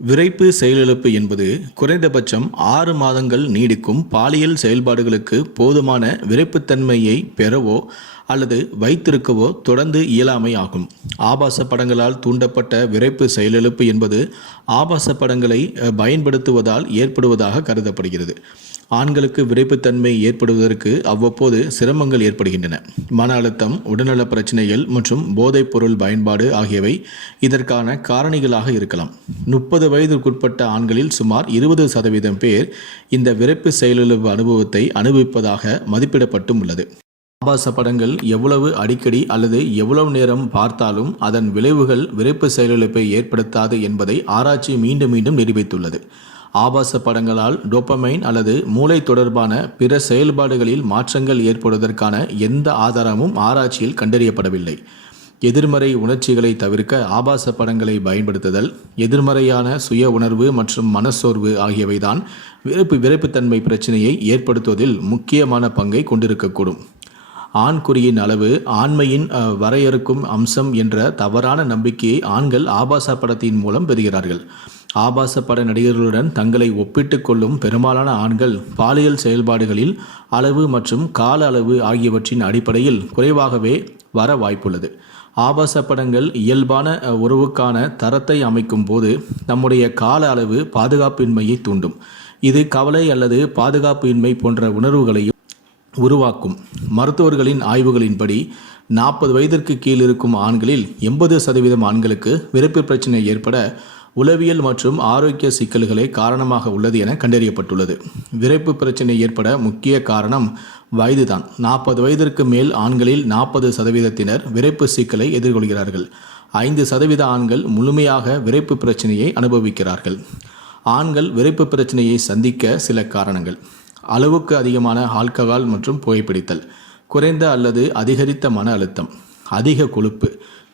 விரைப்பு செயலிழப்பு என்பது குறைந்தபட்சம் ஆறு மாதங்கள் நீடிக்கும் பாலியல் செயல்பாடுகளுக்கு போதுமான விரைப்புத்தன்மையை பெறவோ அல்லது வைத்திருக்கவோ தொடர்ந்து இயலாமை ஆகும். ஆபாச படங்களால் தூண்டப்பட்ட விரைப்பு செயலிழப்பு என்பது ஆபாச படங்களை பயன்படுத்துவதால் ஏற்படுவதாக கருதப்படுகிறது. ஆண்களுக்கு விரைப்புத்தன்மை ஏற்படுவதற்கு அவ்வப்போது சிரமங்கள் ஏற்படுகின்றன. மன அழுத்தம் உடல்நல பிரச்சனைகள் மற்றும் போதைப் பொருள் பயன்பாடு ஆகியவை இதற்கான காரணிகளாக இருக்கலாம். முப்பது வயதிற்குட்பட்ட ஆண்களில் சுமார் இருபது சதவீதம் பேர் இந்த விரைப்பு செயலிழப்பு அனுபவத்தை அனுபவிப்பதாக மதிப்பிடப்பட்டும் உள்ளது. ஆபாச படங்கள் எவ்வளவு அடிக்கடி அல்லது எவ்வளவு நேரம் பார்த்தாலும் அதன் விளைவுகள் விரைப்பு செயலிழப்பை ஏற்படுத்தாது என்பதை ஆராய்ச்சி மீண்டும் மீண்டும் நிரூபித்துள்ளது. ஆபாச படங்களால் டோப்பமைன் அல்லது மூளை தொடர்பான பிற செயல்பாடுகளில் மாற்றங்கள் ஏற்படுவதற்கான எந்த ஆதாரமும் ஆராய்ச்சியில் கண்டறியப்படவில்லை. எதிர்மறை உணர்ச்சிகளை தவிர்க்க ஆபாச படங்களை பயன்படுத்துதல் எதிர்மறையான சுய உணர்வு மற்றும் மனச்சோர்வு ஆகியவைதான் விருப்பு விரைப்புத்தன்மை பிரச்சனையை ஏற்படுத்துவதில் முக்கியமான பங்கை கொண்டிருக்கக்கூடும். ஆண்குறியின் அளவு ஆண்மையின் வரையறுக்கும் அம்சம் என்ற தவறான நம்பிக்கையை ஆண்கள் ஆபாச படத்தின் மூலம் பெறுகிறார்கள். ஆபாச பட நடிகர்களுடன் தங்களை ஒப்பிட்டு கொள்ளும் பெரும்பாலான ஆண்கள் பாலியல் செயல்பாடுகளில் அளவு மற்றும் கால அளவு ஆகியவற்றின் அடிப்படையில் குறைவாகவே வர வாய்ப்புள்ளது. ஆபாச படங்கள் இயல்பான உறவுக்கான தரத்தை அமைக்கும் போது நம்முடைய கால அளவு பாதுகாப்பின்மையை தூண்டும். இது கவலை அல்லது பாதுகாப்பு இன்மை போன்ற உணர்வுகளையும் உருவாக்கும். மருத்துவர்களின் ஆய்வுகளின்படி நாற்பது வயதிற்கு கீழ் இருக்கும் ஆண்களில் எண்பது சதவீதம் ஆண்களுக்கு விருப்ப பிரச்சனை ஏற்பட உளவியல் மற்றும் ஆரோக்கிய சிக்கல்களே காரணமாக உள்ளது என கண்டறியப்பட்டுள்ளது. விரைப்பு பிரச்சனை ஏற்பட முக்கிய காரணம் வயதுதான். நாற்பது வயதிற்கு மேல் ஆண்களில் நாற்பது சதவீதத்தினர் விரைப்பு சிக்கலை எதிர்கொள்கிறார்கள். ஐந்து சதவீத ஆண்கள் முழுமையாக விரைப்பு பிரச்சனையை அனுபவிக்கிறார்கள். ஆண்கள் விரைப்பு பிரச்சனையை சந்திக்க சில காரணங்கள். அளவுக்கு அதிகமான ஆல்கஹால் மற்றும் புகைப்பிடித்தல் குறைந்த அல்லது அதிகரித்த மன அழுத்தம் அதிக கொழுப்பு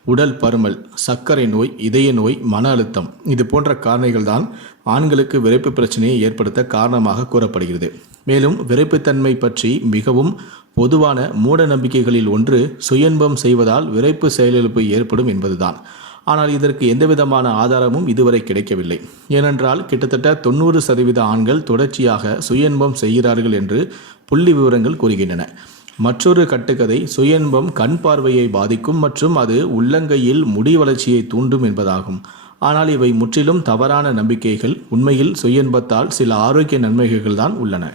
உடல் பருமல் சர்க்கரை நோய் இதய நோய் மன அழுத்தம் இது போன்ற காரணிகள் தான் ஆண்களுக்கு விரைப்பு பிரச்சனையை ஏற்படுத்த காரணமாக கூறப்படுகிறது. மேலும் விரைப்புத்தன்மை பற்றி மிகவும் பொதுவான மூட நம்பிக்கைகளில் ஒன்று சுயன்பம் செய்வதால் விரைப்பு செயலிழப்பு ஏற்படும் என்பதுதான். ஆனால் இதற்கு எந்தவிதமான ஆதாரமும் இதுவரை கிடைக்கவில்லை. ஏனென்றால் கிட்டத்தட்ட தொண்ணூறு சதவீத ஆண்கள் தொடர்ச்சியாக சுயன்பம் செய்கிறார்கள் என்று புள்ளி விவரங்கள் கூறுகின்றன. மற்றொரு கட்டுக்கதை சுயன்பம் கண் பார்வையை பாதிக்கும் மற்றும் அது உள்ளங்கையில் முடி வளர்ச்சியை தூண்டும் என்பதாகும். ஆனால் இவை முற்றிலும் தவறான நம்பிக்கைகள். உண்மையில் சுயன்பத்தால் சில ஆரோக்கிய நன்மைகள் தான் உள்ளன.